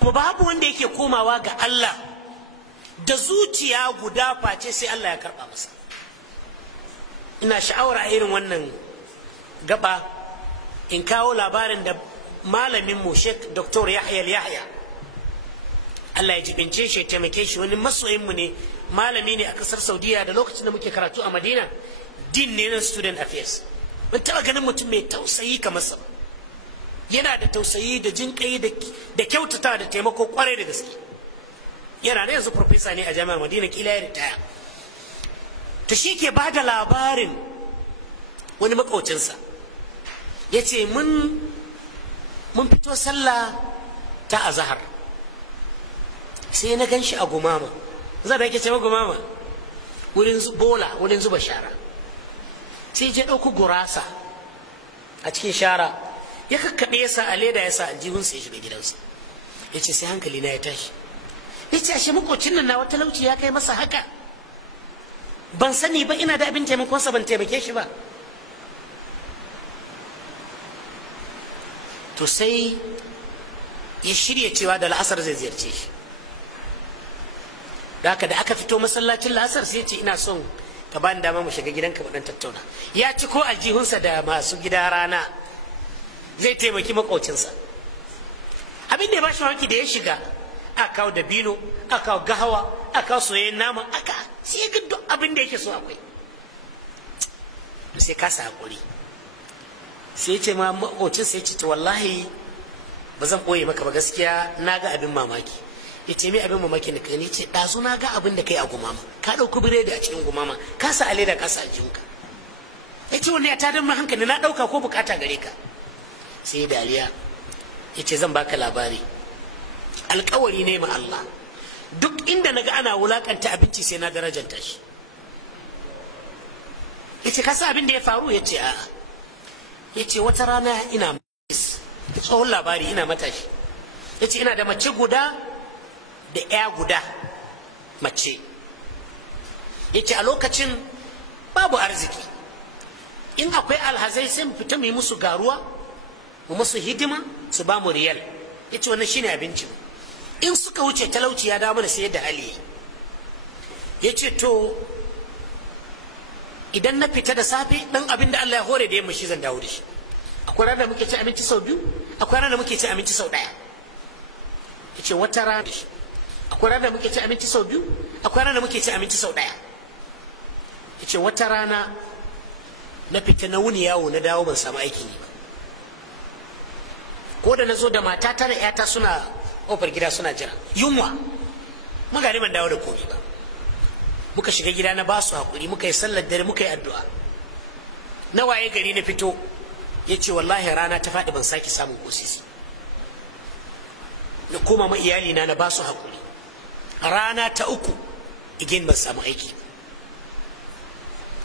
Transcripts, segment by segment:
babu wanda yake komawa ga Allah da zuciya guda face sai Allah ya karba masa. Ina sha'awar a irin wannan gaba in kawo labarin da malamin mu Sheikh Dr. Yahya Allah ya jibince shi ya taimake shi, wani masoyin mu ne, malami ne a kasar Saudiya, da lokacin da muke karatu a Madina din ne na student affairs. Mun taba ganin mutum mai tausayi kamar sa, yana da tausayi da jinƙai da kyautata da taimako kwarai da gaske. Yana da yanzu professor ne a jami'ar Madina, kila ya ritaya. To shi ke ba da labarin wani makocinsa ya ce mun fito sallah ta azahar, sai na gan shi a Gumama. Za da yake ce Gumama wurin bola, wurin zuba shara. Sai je ɗauku gurasa a cikin shara ya kakkaɓe ya sa a leda ya sa aljihunsa ya shiga gidansa. Ya ce sai hankali na ya tashi, ya ce ashe makocin nan na wata talauci ya kai masa haka, ban sani ba, ina da abin taimakonsa ban taimake shi ba. To sai ya shirya cewa da la'asar zai ziyarce shi. Da haka da aka fito masallacin la'asar sai ce ina son ka bani dama mu shiga gidanka mu dan tattauna. Ya ci ko aljihunsa da masu gida rana zai taimaki makocinsa. Abin da ya bashi mamaki da ya shiga, aka kawo dabino, aka kawo gahawa, aka kawo soyayyen nama, aka sai ga duk abin da yake so akwai. Sai kasa hakuri, sai ce ma makocinsa ya ce wallahi ba zan ɓoye maka ba, gaskiya na ga abin mamaki. Ya ce mai abin mamaki da kai ne? Ce ɗazu na ga abin da kai a Gumama, ka ɗauki biredi a cikin Gumama, ka sa a leda, ka sa a jinka. Ya ce wannan ya tada min hankali, na ɗauka ko bukata gare ka. Sai dariya ya ce zan baka labari, alkawari ne ma Allah, duk inda naga ana wulakanta abinci sai na darajanta shi. Ya ce ka sa abin da ya faru? Ya ce a'a. Ya ce wata rana ina tsohon labari, ina matashi. Ya ce ina da mace guda da ya guda mace. Ya ce a lokacin babu arziki, in akwai alhazai sai mu fita mu yi musu garuwa, mu musu hidima, su ba mu riyal. Ya ce wannan shine abincin. In suka wuce talauci ya dawo mana sai yadda hali. Ya ce to idan na fita da safe dan abin da Allah ya hore da yamma shi zan dawo da shi. Akwai ranar da muke ci abinci sau biyu, akwai ranar da muke ci abinci sau ɗaya. Ya ce wata rana da shi, akwai ranar da muke ci abinci sau biyu, akwai ranar da muke ci abinci sau ɗaya. Ya ce wata rana na fita na wuni yawo na dawo ban samu aikin yi ba. Ko da na zo da matata da ƴata suna ƙofar gida suna jira, yunwa, magani ban dawo da komai ba. Muka shiga gida na basu hakuri, muka yi sallar dare, muka yi addu'a. Na waye gari na fito, ya ce wallahi rana ta faɗi ban sake samun kosisi. Na koma ma iyalina na basu hakuri, rana ta uku igin ban samu aiki.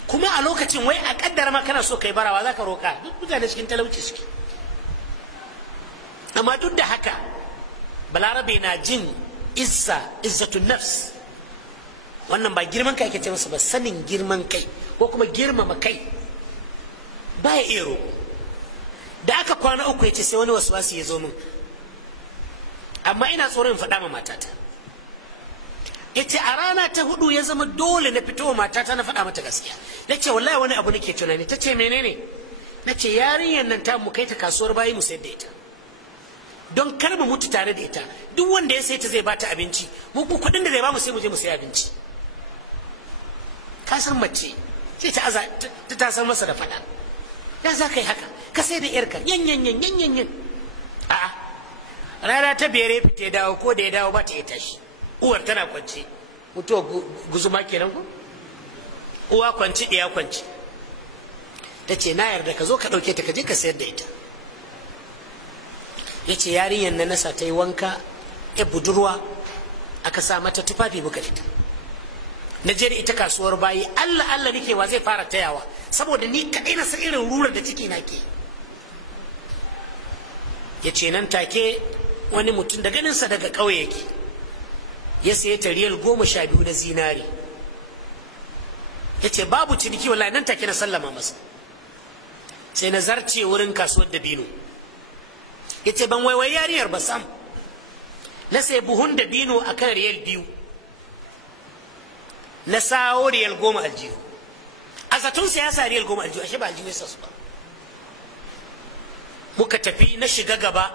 Kuma a lokacin wai a kaddara ma kana so kai barawa za ka roƙa, duk mutane cikin talauci suke. Amma duk da haka balarabe na jin izzatun nafs. Wannan ba girman kai ake ce masa ba, sanin girman kai ko kuma girmama kai. Baya iya roƙo. Da aka kwana uku ya ce sai wani waswasi ya zo min, amma ina tsoron in faɗa ma matata. Ya ce a rana ta hudu ya zama dole na fito matata na faɗa mata gaskiya. Na ce wallahi wani abu nake tunani. Ta ce menene? Na ce yarinyar nan ta mu kai ta kasuwar bayi mu sayar da ita, don kar mu mutu tare da ita. Duk wanda ya sai ta zai bata abinci, mu kuɗin da zai ba mu sai mu je mu sayi abinci. Ka san mace sai ta san masa da faɗa. Ya za ka yi haka, ka sai da yarka yan. A'a, rana ta biyar ya fita ya dawo, ko da ya dawo ba ta iya tashi. Uwar tana kwance, mutuwa guzuma kenan ko? Uwa kwanci, ɗiya kwanci. Ta ce na yarda, ka zo ka ɗauke ta, ka je ka sayar da ita. Ya ce yarinyar na nasa ta yi wanka, ya budurwa, aka sa mata tufafi muka fita. Na je da ita kasuwar bayi, Allah nake wa zai fara tayawa, saboda ni kaɗai na san irin rurar da ciki na ke. Ya ce nan take wani mutum da ganinsa daga ƙauye yake, ya saye ta riyal 12 na zinari. Ya ce babu ciniki, wallahi nan take na sallama masa. Sai na zarce wurin kasuwar dabino. Ya ce ban waiwai yariyar ba sam. na sai buhun da bino a kan riyal 2 na sawo riyal 10 aljihu a zaton siyasa riyal 10 aljihu ashe ba aljihu yasa su ba. muka tafi na shiga gaba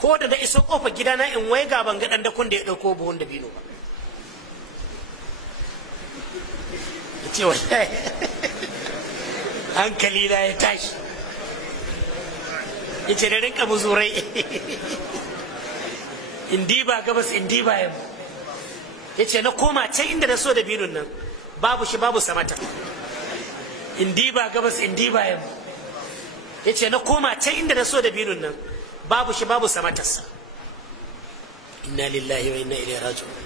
ko da iso kofar gidana in wai gaban ga dan dakon da ya dauko buhun da bino ba ce wallahi hankali na ya tashi yace da rinka muzurai indi ba gabas indi ba yamma yace na koma can inda na so da binun nan babu shi babu samata indi ba gabas indi ba yamma yace na koma can inda na so da binun nan babu shi babu samatarsa. Inna lillahi wa inna ilaihi raji'un.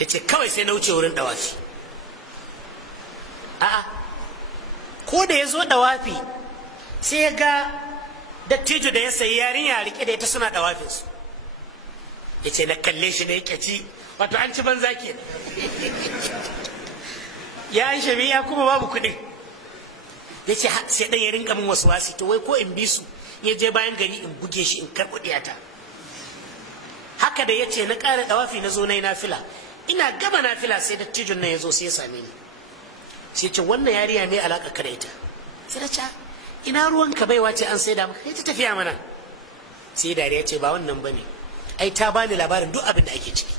Yace kawai sai na wuce wurin dawafi. A'a ko da ya zo dawafi sai ya ga dattijo da ya sayi yarinya rike da ita suna dawafinsu. Yace na kalle shi na ya kyaci wato an ci banza ke ya an shabi ya kuma babu kuɗin. Yace sai dan ya rinka min wasu wasi to wai ko in bi su ya je bayan gari in buge shi in karɓo ɗiyata. Haka da yace na ƙara dawafi na zo na yi nafila ina gama nafila sai dattijon nan ya zo sai ya same ni sai ce wannan yariya ne alaƙa ka da ita sai na ce ina ruwanka baiwa ce an saida maka ita tafiya mana sai dariya ce ba wannan bane ai ta bani labarin duk abin da ake ciki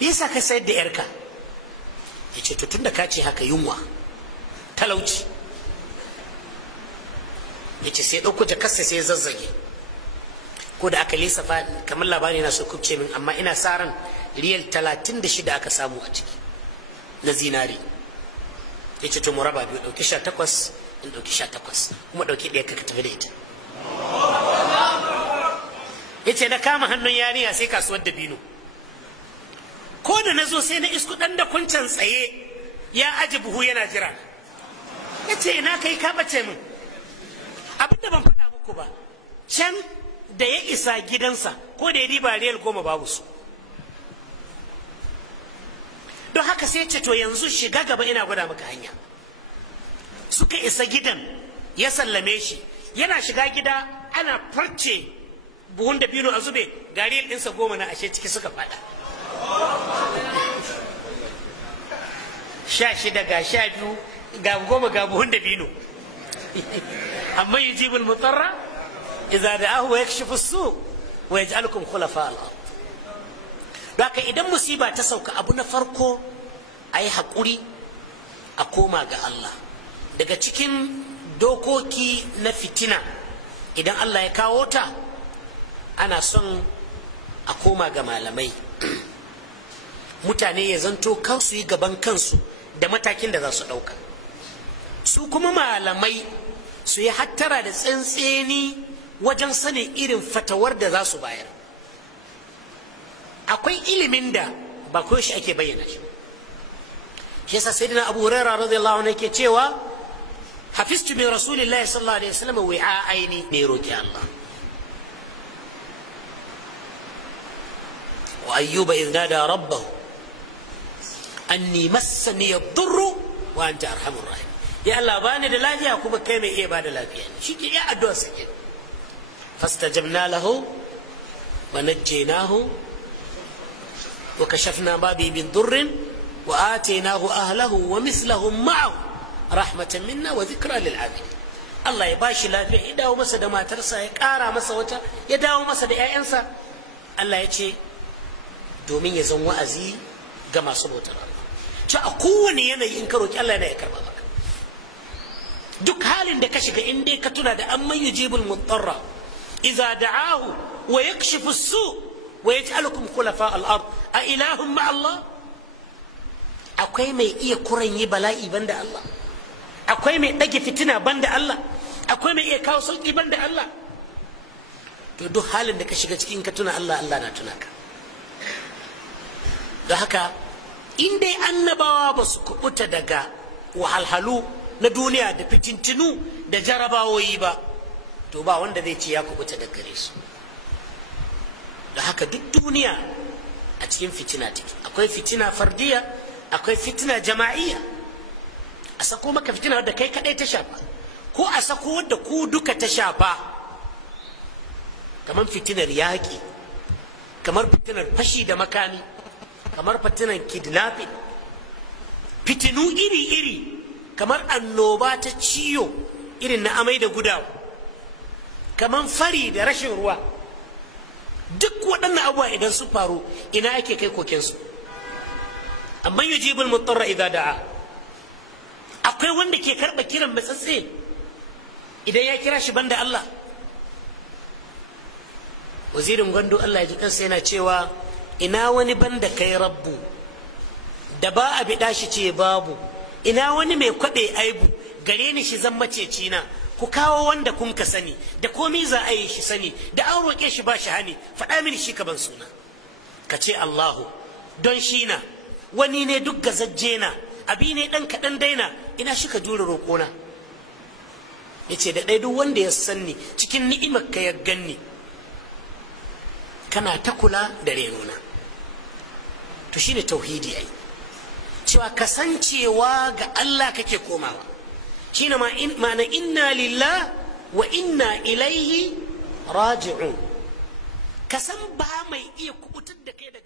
me yasa ka sayar da yarka yace to tunda ka ce haka yunwa talauci yace sai dauko jakarsa sai zazzage ko da aka lissafa kamar labari na so kubce min amma ina sa ran riyal 36 aka samu a ciki na zinari yace to mu raba biyu dauki 18 in dauki 18 kuma dauki ɗaya ka tafi da ita yace na kama hannun yariya sai kasuwar dabino ko da nazo sai na isku dan da kuncan tsaye ya aji buhu yana jira yace ina kai ka bace min abinda ban faɗa muku ba can da ya isa gidansa ko da ya riba riyal 10 babu su don haka sai ce to yanzu shiga gaba ina gwada maka hanya suka isa gidan ya sallame shi yana shiga gida ana farce buhun da bino a zube gariyar ɗinsa 10 na ashe ciki suka fada 16 ga 12 ga 10 ga buhun da bino amma yujibul mutarra idza da'ahu wa yakshifu as-su wa yaj'alukum khulafa al-ard. Haka idan musiba ta sauka abu na farko ayi hakuri a koma ga Allah. Daga cikin dokoki na fitina idan Allah ya kawo ta ana son a koma ga malamai mutane ya zanto kansu yi gaban kansu da matakin da za su ɗauka su kuma malamai su yi hattara da tsantseni wajen sanin irin fatawar da za su bayar. Akwai ilimin da ba ko shi ake bayyana shi shi yasa sayyidina Abu Hurairah radiyallahu anhu yake cewa hafiztu min rasulillahi sallallahu alaihi wasallam wi'aini ne roki Allah wa ayyuba idh nada rabbahu anni massani ad-durru wa anta arhamur rahim ya Allah bani da lafiya kuma kai mai iya bada lafiya shi ke ya addu'a sake fastajabna lahu wa najjaynahu wa kashafna ma bi min durrin wa atainahu ahlahu wa mithlahum ma'ahu rahmatan minna wa dhikra lil abid Allah ya bashi lafiya ya dawo masa da matarsa ya kara masa wata ya dawo masa da ƴaƴansa Allah ya ce domin ya zan wa'azi ga masu bautar Allah ci a kowane yanayi in ka roki Allah yana ya karba maka duk halin da ka shiga in dai ka tuna da amman yujibul mutarra idza da'ahu wa yakshifu as-su wa yaj'alukum khulafa al-ard a ilahum ma Allah akwai mai iya kuranyi bala'i banda Allah akwai mai dage fitina banda Allah akwai mai iya kawo sauki banda Allah to duk halin da ka shiga cikin ka tuna Allah Allah na tuna ka da haka in dai annabawa ba su kubuta daga wahalhalu na duniya da fitintinu da jarabawoyi ba to ba wanda zai ce ya kubuta daga gare su da haka duk duniya a cikin fitina take akwai fitina fardiya akwai fitina jama'iyya a sako maka fitina wadda kai kadai ta shafa ko a sako wadda ku duka ta shafa kamar fitinar yaƙi kamar fitinar fashi da makami, kamar fitinar kidnapping, fitinu iri-iri, kamar annoba ta ciyo irin na amai da gudawa, kamar fari da rashin ruwa. Duk waɗannan abubuwa idan su faru ina ake kai kokensu? amma yujibul mutarra idza da'a, akwai wanda ke karɓa kiran matsatse idan ya kira shi banda Allah? Wazirin Gwando Allah ya ji kansa yana cewa ina wani banda kai rabbu da ba a biɗa shi ce babu, ina wani mai kwaɓe aibu gare ni shi zan maceci na, ku kawo wanda kun ka sani da komi za a yi shi sani da an roƙe shi ba shi hani, faɗa mini shi ka ban suna. Ka ce Allahu, don shi na wani ne duk gazajje na, abi ne ɗan kaɗan daina, ina shi ka jure roƙona. Ya ce da ɗai duk wanda ya sanni cikin ni'imar ka ya ganni kana ta kula da renona. To shine tauhidi ai, cewa kasancewa ga Allah kake komawa, shine ma'ana inna lillah wa inna ilaihi raji'un. Ka san ba mai iya kubutar da kai daga